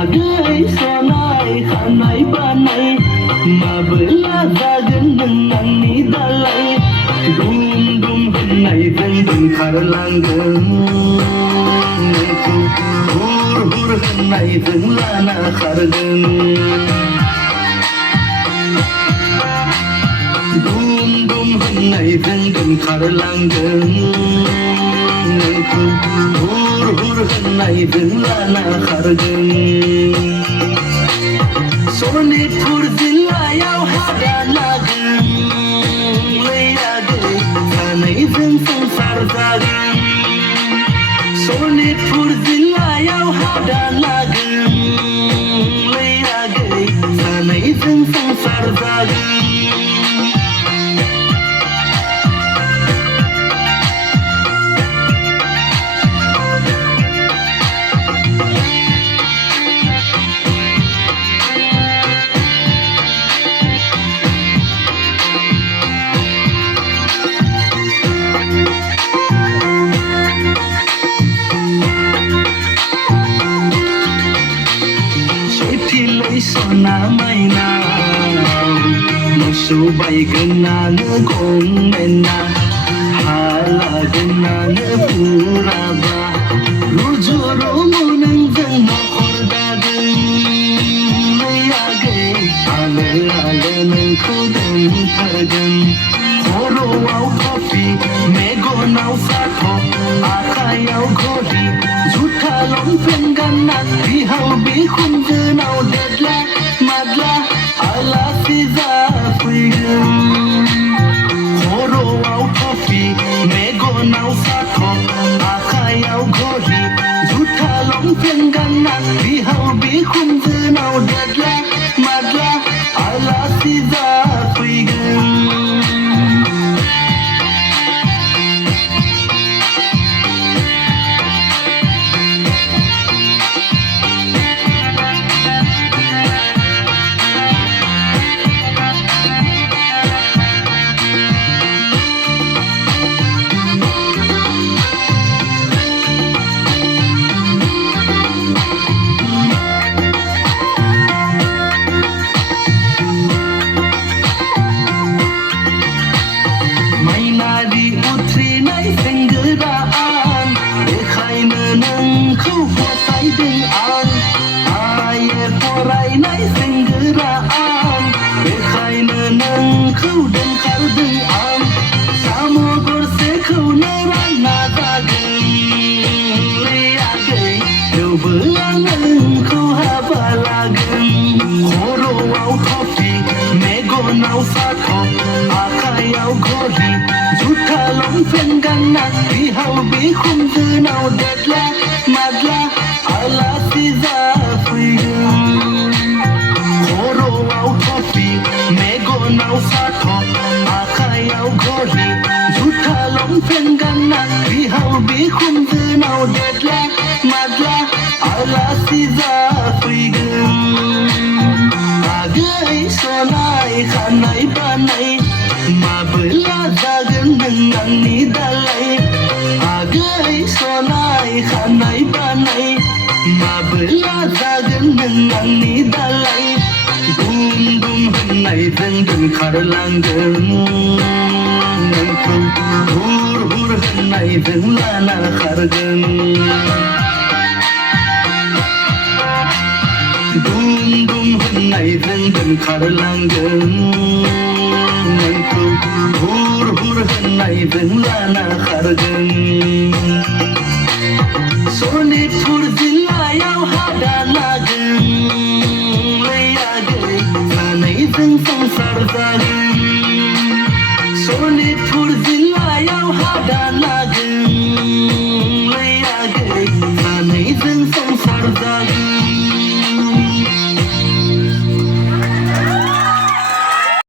आगै सनाय खानाय बानाय माबोला जागोन नों आंनि दालाय दुम दुम होननायजों दोनखारलांगोन नोंखौ हुर हुर होननायजों लाना खारगोन दुम दुम होननायजों दोनखारलांगोन नोंखौ हुर हुर होननायजों लाना खारगोन सनितपुर जिल्लायाव हादा लागोन लै आगै सानैजों संसार जागोन सनितपुर जिल्लायाव हादा लागोन लै आगै सानैजों संसार जागोन सना माइनाव मोसौ बायगोनानो गंमेना हा लागोनानो फुराबा रुजु रुमु नोंजों नखर दागोन लै आगै आलो आलो नोंखौ दोनखारगोन खर'आव टफि मेगनाव साथब आखायाव घड़ी जुथा लंपेन्ट गानना बिहाव बिखुनजोनाव देदला मादला आलासि जाफैगोन खर'आव टफि मेगनाव साथब आखायाव घड़ी जुथा लंपेन्ट गानना बिहाव बिखुनजोनाव देदला मादला आलासि जाफैगोन नोंखौ फसायदों आं आये फरायनाय सेंग्रा आं बेखायनो नोंखौ दोनखारदों आं साम' गरसेखौनो रानना जागोन लै आगै थेवबो आं नोंखौ हाबा लागोन खर'आव टफि मेगनाव साथब आखायाव घड़ी जुथा लंपेन्ट गानना बिहाव बिखुनजोनाव देदला मादला आलासि जाफैगोन खर'आव टफि मेगनाव साथब आखायाव घड़ी जुथा लंपेन्ट गानना बिहाव बिखुनजोनाव देदला मादला आलासि जाफैगोन आगै सनाय खानाय बानाय माबोला जागोन नों आंनि दालाय आगै सनाय खानाय बानाय माबोला जागोन नों आंनि दालाय दुम दुम होननायजों दोनखारलांगोन नोंखौ हुर हुर होननायजों लाना खारगोन दुम दुम होननायजों दोनखारलांगोन नोंखौ हुर हुर होननायजों लाना खारगोन सनितपुर जिल्लायाव हादा लागोन लै आगै सानैजों संसार जागोन सनितपुर जिल्लायाव हादा लागोन